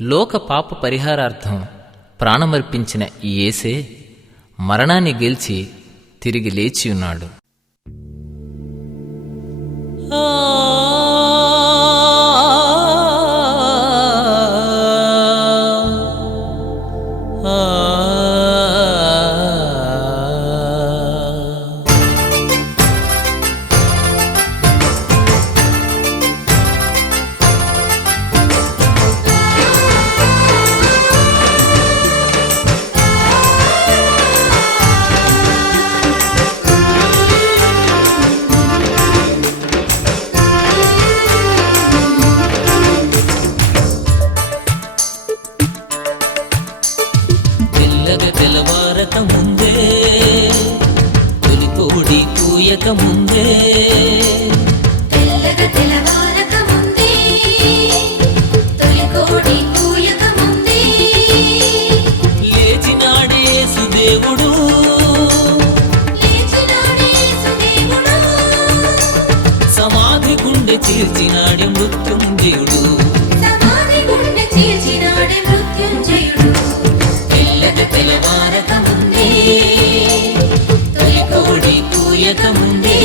లోక పాప పరిహారార్థం ప్రాణమర్పించిన ఈ యేసే మరణాన్ని గెలిచి తిరిగి లేచియున్నాడు. తెల్లవారక ముందే తొలి కోడి కూయక ముందే తెల్లవారక ముందే తొలి కోడి కూయక ముందే లేచినాడే యేసుదేవుడు సమాధి గుండె చీల్చినాడే మృత్యుంజయుడు తెల్లవారక ముందే తొలి కోడి కూయక ముందే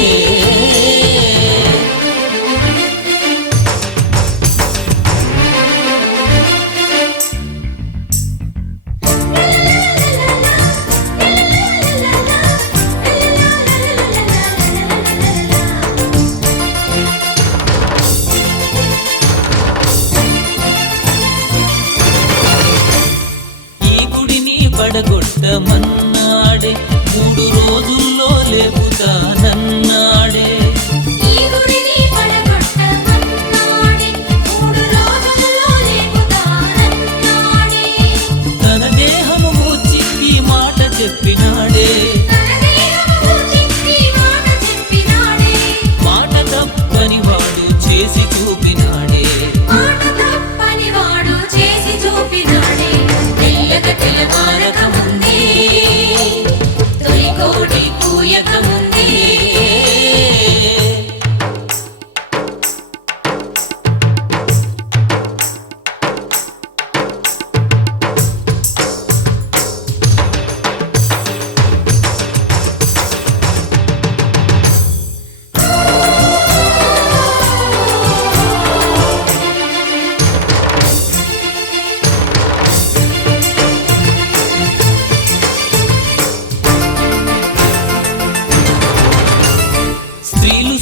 పడగొట్టమన్నాడే 3 రోజుల్లో లేపుతానన్నాడే తన దేహము మూచి ఈ మాట చెప్పినాడే మాట తప్పని వాడు చేసి చూపినాడే తెల్లవారక ముందే తొలి కోడి కూయక ముందే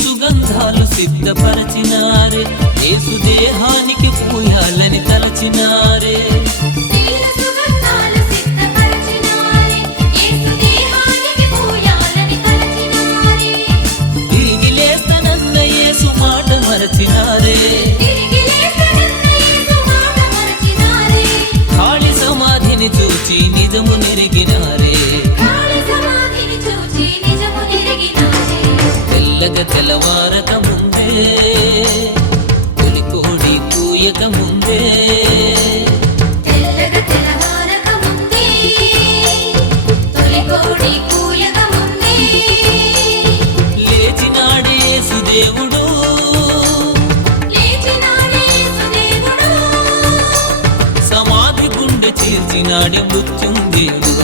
సుగంధాలు సిద్ధపరచినారే యేసు దేహానికి పూయాలని తలచినారే తిరిగి లేస్తనన్న యేసు మాట మరచినారే ఖాళీ సమాధిని చూచి నిజము నెరిగినారే తెల్లవారక ముందే తొలి కోడి కూయక ముందే తెల్లవారక ముందే తొలి కోడి కూయక ముందే లేచినాడే యేసుదేవుడు సమాధి గుండె చీల్చినాడే మృత్యుంజయుడు